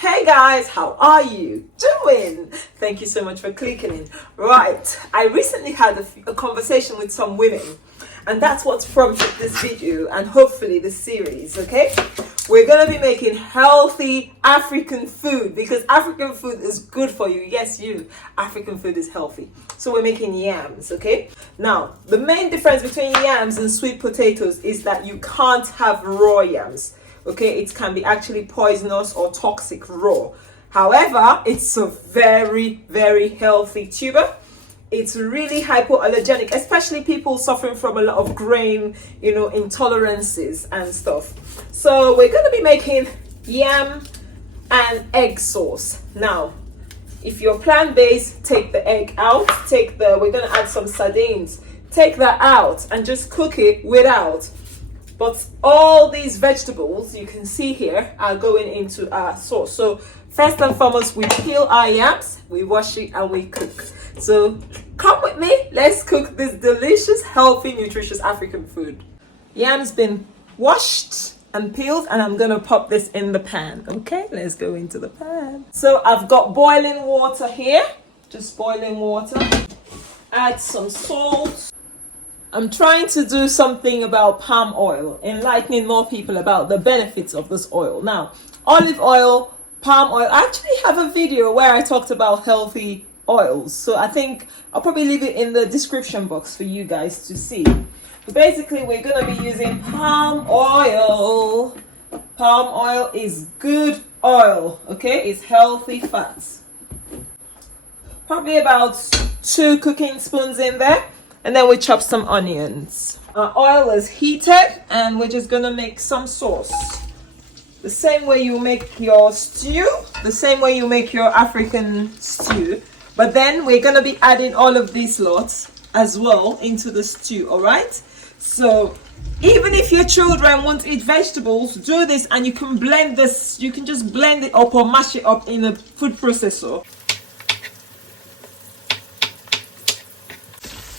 Hey guys, how are you doing? Thank you so much for clicking in. Right, I recently had a conversation with some women, and that's what's prompted this video and hopefully this series. Okay, we're gonna be making healthy African food because African food is good for you. Yes, African food is healthy. So we're making yams. Okay, now the main difference between yams and sweet potatoes is that you can't have raw yams. Okay, it can be actually poisonous or toxic raw. However, it's a very, very healthy tuber. It's really hypoallergenic, especially people suffering from a lot of grain, intolerances and stuff. So we're going to be making yam and egg sauce. Now, if you're plant-based, take the egg out. We're going to add some sardines. Take that out and just cook it without. But all these vegetables you can see here are going into our sauce. So first and foremost, we peel our yams, we wash it, and we cook. So come with me, let's cook this delicious, healthy, nutritious African food. Yams been washed and peeled, and I'm gonna pop this in the pan. Okay, let's go into the pan. So I've got boiling water here, just boiling water. Add some salt. I'm trying to do something about palm oil, enlightening more people about the benefits of this oil. Now, olive oil, palm oil, I actually have a video where I talked about healthy oils. So I think I'll probably leave it in the description box for you guys to see. But basically, we're going to be using palm oil. Palm oil is good oil, okay? It's healthy fats. Probably about 2 cooking spoons in there. And then we chop some onions. Our oil is heated and we're just gonna make some sauce. The same way you make your stew, the same way you make your African stew. But then we're gonna be adding all of these lots as well into the stew, all right? So even if your children won't eat vegetables, do this and you can blend this. You can just blend it up or mash it up in a food processor.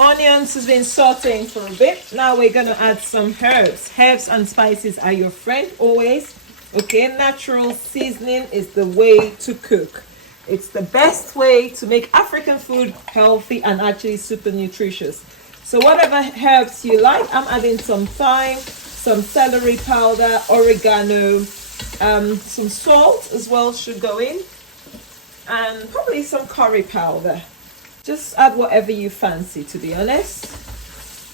Onions has been sauteing for a bit. Now we're going to add some herbs. Herbs and spices are your friend always. Okay, natural seasoning is the way to cook. It's the best way to make African food healthy and actually super nutritious. So whatever herbs you like, I'm adding some thyme, some celery powder, oregano, some salt as well should go in, and probably some curry powder. Just add whatever you fancy, to be honest.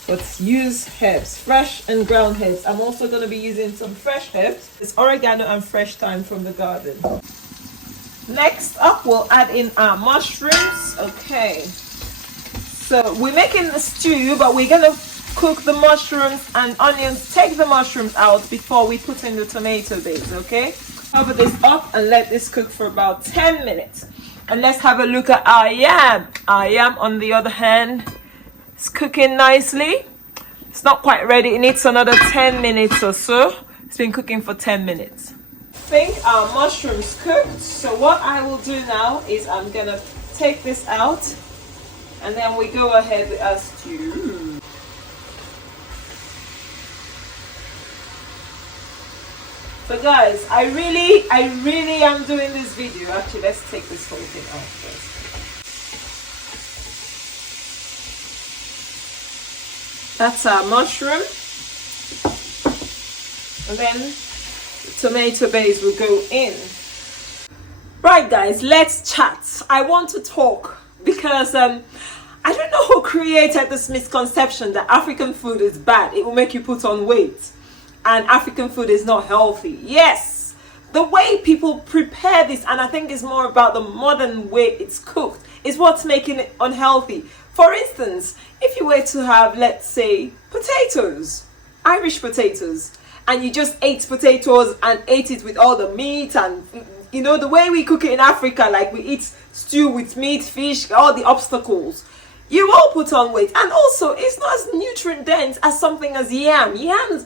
But use herbs, fresh and ground herbs. I'm also going to be using some fresh herbs. It's oregano and fresh thyme from the garden. Next up, we'll add in our mushrooms. Okay. So we're making the stew, but we're going to cook the mushrooms and onions. Take the mushrooms out before we put in the tomato base, okay? Cover this up and let this cook for about 10 minutes. And let's have a look at our yam. Our yam, on the other hand, is cooking nicely. It's not quite ready. It needs another 10 minutes or so. It's been cooking for 10 minutes. I think our mushroom's cooked. So what I will do now is I'm going to take this out. And then we go ahead with our stew. So guys, I really am doing this video. Actually, let's take this whole thing out first. That's our mushroom. And then the tomato base will go in. Right guys, let's chat. I want to talk because I don't know who created this misconception that African food is bad. It will make you put on weight. And African food is not healthy. Yes, the way people prepare this, and I think it's more about the modern way it's cooked, is what's making it unhealthy. For instance, if you were to have, let's say, potatoes, Irish potatoes, and you just ate potatoes and ate it with all the meat and, the way we cook it in Africa, like we eat stew with meat, fish, all the obstacles, you will put on weight. And also, it's not as nutrient dense as something as yam. Yams,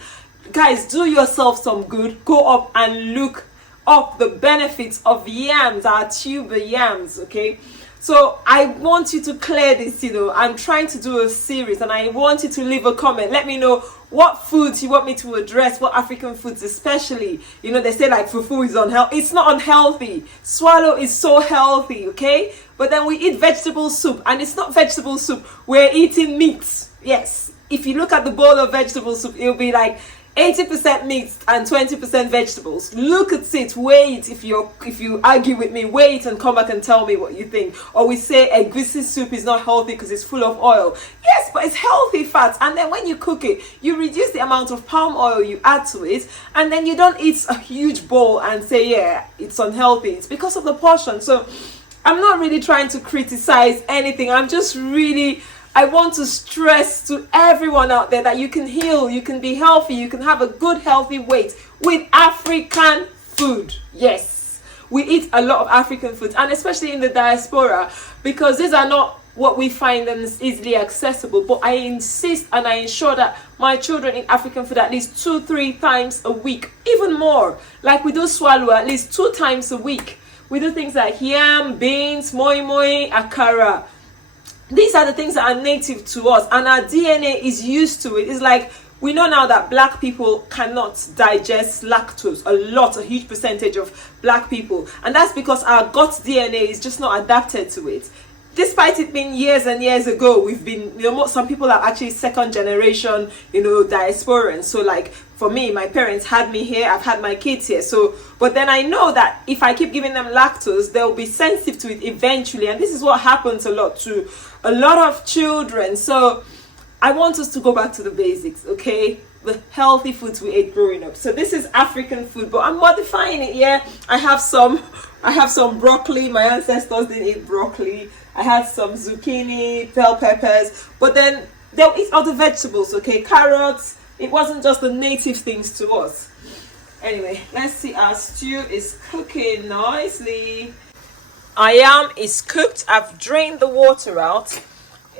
guys, do yourself some good. Go up and look up the benefits of yams, our tuber yams, okay? So I want you to clear this, you know. I'm trying to do a series and I want you to leave a comment. Let me know what foods you want me to address, what African foods especially. You know, they say like fufu is unhealthy. It's not unhealthy. Swallow is so healthy, okay? But then we eat vegetable soup, and it's not vegetable soup. We're eating meat. Yes. If you look at the bowl of vegetable soup, it'll be like 80% meat and 20% vegetables. Look at it, weigh it. If you argue with me, weigh it and come back and tell me what you think. Or we say egusi soup is not healthy because it's full of oil. Yes, but it's healthy fats. And then when you cook it, you reduce the amount of palm oil you add to it, and then you don't eat a huge bowl and say, yeah, it's unhealthy. It's because of the portion. So I'm not really trying to criticize anything. I want to stress to everyone out there that you can heal, you can be healthy, you can have a good healthy weight with African food. Yes, we eat a lot of African foods, and especially in the diaspora, because these are not what we find them is easily accessible. But I insist and I ensure that my children eat African food at least 2-3 times a week, even more. Like we do swallow at least 2 times a week. We do things like yam, beans, moi moi, akara. These are the things that are native to us, and our DNA is used to it. It's like we know now that black people cannot digest lactose. A huge percentage of black people, and that's because our gut DNA is just not adapted to it. Despite it being years and years ago, we've been, you know, some people are actually second generation, you know, diasporans. So like for me, my parents had me here, I've had my kids here. So, but then I know that if I keep giving them lactose, they'll be sensitive to it eventually. And this is what happens a lot to a lot of children. So I want us to go back to the basics, okay? The healthy foods we ate growing up. So this is African food, but I'm modifying it. Yeah, I have some broccoli. My ancestors didn't eat broccoli. I had some zucchini, bell peppers, but then they'll eat other vegetables, okay? Carrots. It wasn't just the native things to us. Anyway, let's see. Our stew is cooking nicely. Our yam is cooked. I've drained the water out.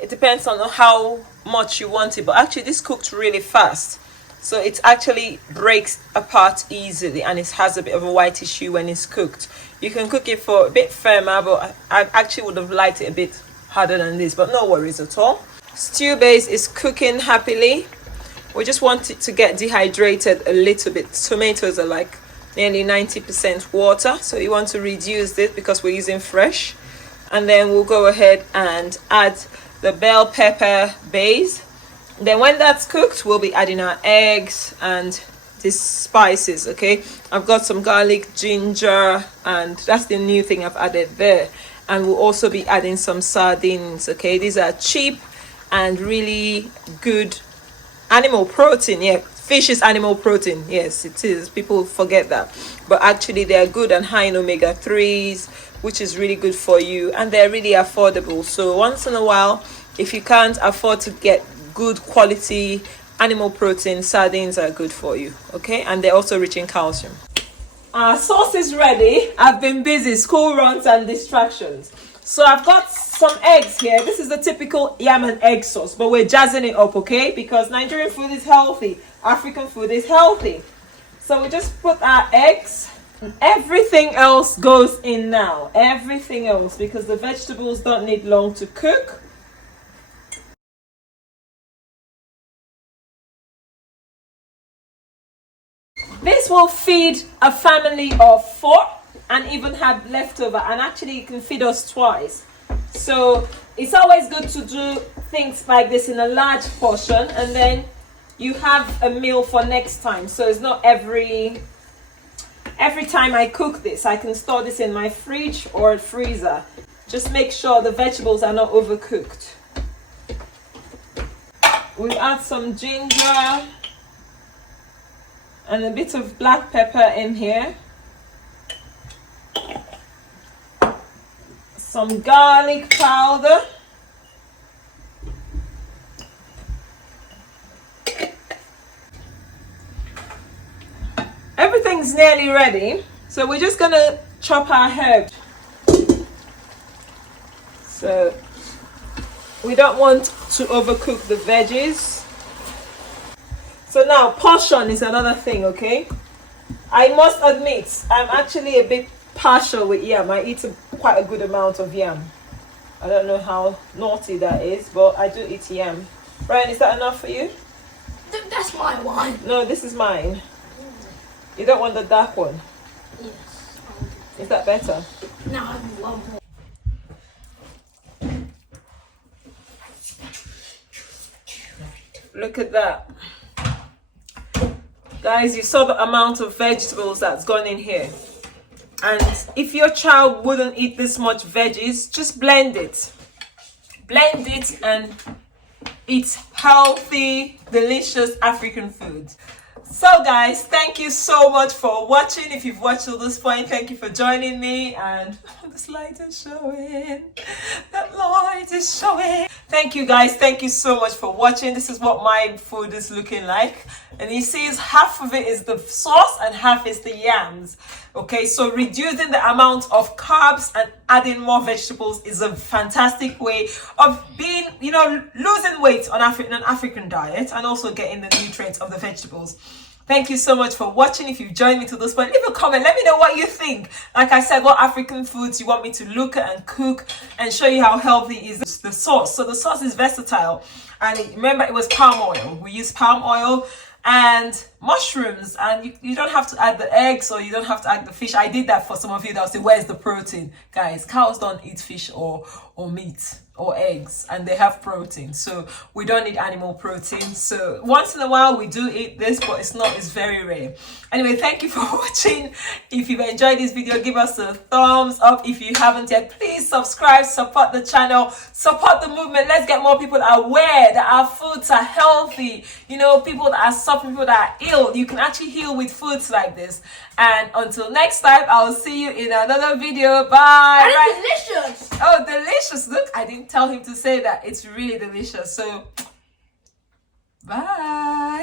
It depends on how much you want it, but actually this cooked really fast. So it actually breaks apart easily, and it has a bit of a whitish hue when it's cooked. You can cook it for a bit firmer, but I actually would have liked it a bit harder than this, but no worries at all. Stew base is cooking happily. We just want it to get dehydrated a little bit. Tomatoes are like nearly 90% water, so you want to reduce this because we're using fresh. And then we'll go ahead and add the bell pepper base. Then when that's cooked, we'll be adding our eggs and these spices. Okay, I've got some garlic, ginger, and that's the new thing I've added there. And we'll also be adding some sardines. Okay, these are cheap and really good animal protein. Yeah, fish is animal protein. Yes, it is. People forget that, but actually they are good and high in omega-3s, which is really good for you, and they're really affordable. So once in a while, if you can't afford to get good quality animal protein, sardines are good for you. Okay, and they're also rich in calcium. Our sauce is ready. I've been busy, school runs and distractions. So I've got some eggs here. This is the typical yam and egg sauce, but we're jazzing it up, okay? Because Nigerian food is healthy, African food is healthy. So we just put our eggs. Everything else goes in now. Everything else, because the vegetables don't need long to cook. This will feed a family of 4 and even have leftover, and actually it can feed us twice. So it's always good to do things like this in a large portion, and then you have a meal for next time. So it's not every time I cook this. I can store this in my fridge or freezer. Just make sure the vegetables are not overcooked. We'll add some ginger and a bit of black pepper in here. Some garlic powder. Everything's nearly ready, so we're just gonna chop our herbs. So we don't want to overcook the veggies. So now portion is another thing, okay? I must admit, I'm actually a bit partial with yam. I eat quite a good amount of yam. I don't know how naughty that is, but I do eat yam. Ryan, is that enough for you? That's my one. No, this is mine. You don't want the dark one? Yes. Is that better? Now I have one more. Look at that. Guys, you saw the amount of vegetables that's gone in here. And if your child wouldn't eat this much veggies, just blend it. Blend it and eat healthy, delicious African food. So guys, thank you so much for watching. If you've watched till this point, thank you for joining me. And this light is showing. That light is showing. Thank you guys. Thank you so much for watching. This is what my food is looking like. And you see, half of it is the sauce and half is the yams. Okay, so reducing the amount of carbs and adding more vegetables is a fantastic way of being, losing weight on an African diet and also getting the nutrients of the vegetables. Thank you so much for watching. If you've joined me to this point, leave a comment. Let me know what you think. Like I said, what African foods you want me to look at and cook and show you how healthy is the sauce. So the sauce is versatile. And remember, it was palm oil. We use palm oil and mushrooms, and you don't have to add the eggs or you don't have to add the fish. I did that for some of you that will say, where's the protein? Guys, cows don't eat fish or meat or eggs, and they have protein, so we don't need animal protein. So once in a while we do eat this, but it's very rare. Anyway, thank you for watching. If you've enjoyed this video, give us a thumbs up. If you haven't yet, please subscribe, support the channel, support the movement. Let's get more people aware that our foods are healthy. People that are suffering, people that are ill, you can actually heal with foods like this. And until next time, I'll see you in another video. Bye. And it's delicious. Oh, delicious. Look, I didn't tell him to say that. It's really delicious. So, bye.